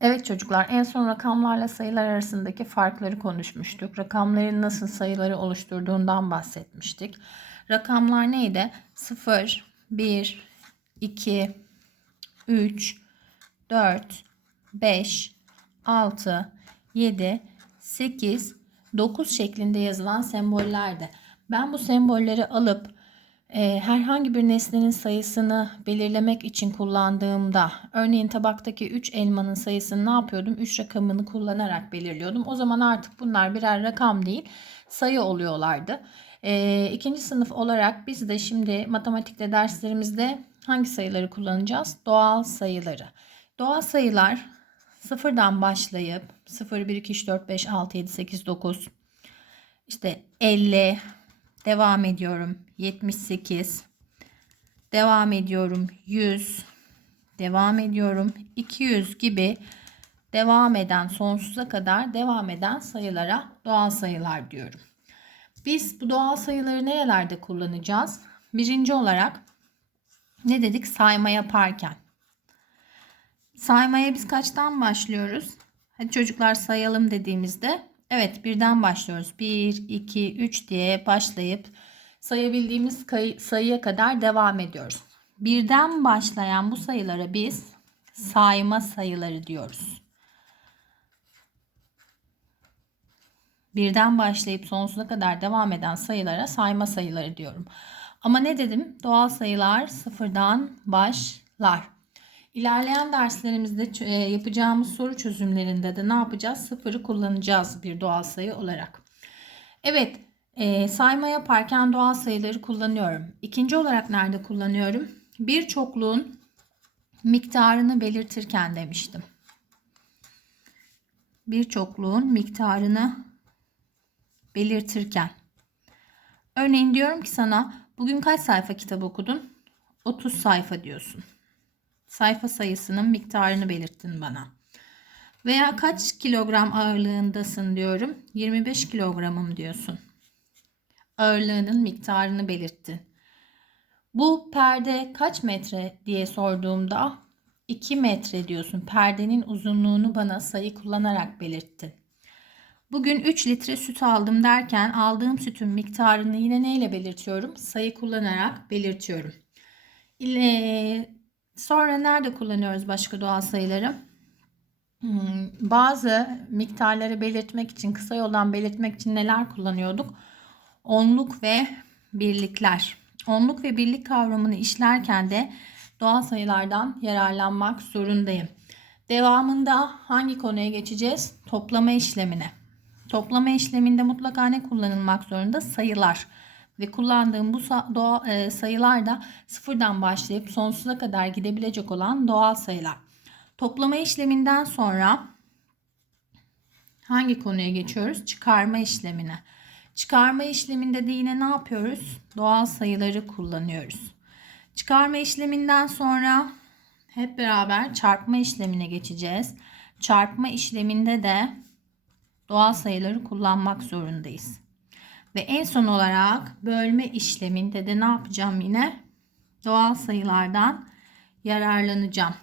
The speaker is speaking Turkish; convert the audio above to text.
Evet çocuklar en son rakamlarla sayılar arasındaki farkları konuşmuştuk. Rakamların nasıl sayıları oluşturduğundan bahsetmiştik. Rakamlar neydi? 0, 1, 2, 3, 4, 5, 6, 7, 8, 9 şeklinde yazılan sembollerdi. Ben bu sembolleri alıp herhangi bir nesnenin sayısını belirlemek için kullandığımda örneğin tabaktaki 3 elmanın sayısını ne yapıyordum? 3 rakamını kullanarak belirliyordum. O zaman artık bunlar birer rakam değil sayı oluyorlardı. E, ikinci sınıf olarak biz de şimdi matematikte derslerimizde hangi sayıları kullanacağız? Doğal sayıları. Doğal sayılar sıfırdan başlayıp 0, 1, 2, 3, 4, 5, 6, 7, 8, 9 işte 50 devam ediyorum 78 devam ediyorum 100 devam ediyorum 200 gibi devam eden sonsuza kadar devam eden sayılara doğal sayılar diyorum. Biz bu doğal sayıları nerelerde kullanacağız? Birinci olarak ne dedik sayma yaparken. Saymaya biz kaçtan başlıyoruz? Hadi çocuklar sayalım dediğimizde evet birden başlıyoruz. 1, 2, 3 diye başlayıp sayabildiğimiz sayıya kadar devam ediyoruz. Birden başlayan bu sayılara biz sayma sayıları diyoruz. Birden başlayıp sonsuza kadar devam eden sayılara sayma sayıları diyorum. Ama ne dedim? Doğal sayılar sıfırdan başlar. İlerleyen derslerimizde e, yapacağımız soru çözümlerinde de ne yapacağız? Sıfırı kullanacağız bir doğal sayı olarak. Evet, e, sayma yaparken doğal sayıları kullanıyorum. İkinci olarak nerede kullanıyorum? Bir çokluğun miktarını belirtirken demiştim. Bir çokluğun miktarını belirtirken. Örneğin diyorum ki sana bugün kaç sayfa kitap okudun? 30 sayfa diyorsun sayfa sayısının miktarını belirttin bana. Veya kaç kilogram ağırlığındasın diyorum. 25 kilogramım diyorsun. Ağırlığının miktarını belirttin. Bu perde kaç metre diye sorduğumda 2 metre diyorsun. Perdenin uzunluğunu bana sayı kullanarak belirttin. Bugün 3 litre süt aldım derken aldığım sütün miktarını yine neyle belirtiyorum? Sayı kullanarak belirtiyorum. Sonra nerede kullanıyoruz başka doğal sayıları? Hmm, bazı miktarları belirtmek için, kısa yoldan belirtmek için neler kullanıyorduk? Onluk ve birlikler. Onluk ve birlik kavramını işlerken de doğal sayılardan yararlanmak zorundayım. Devamında hangi konuya geçeceğiz? Toplama işlemine. Toplama işleminde mutlaka ne kullanılmak zorunda? Sayılar ve kullandığım bu e, sayılar da sıfırdan başlayıp sonsuza kadar gidebilecek olan doğal sayılar. Toplama işleminden sonra hangi konuya geçiyoruz? Çıkarma işlemine. Çıkarma işleminde de yine ne yapıyoruz? Doğal sayıları kullanıyoruz. Çıkarma işleminden sonra hep beraber çarpma işlemine geçeceğiz. Çarpma işleminde de doğal sayıları kullanmak zorundayız. Ve en son olarak bölme işleminde de ne yapacağım yine? Doğal sayılardan yararlanacağım.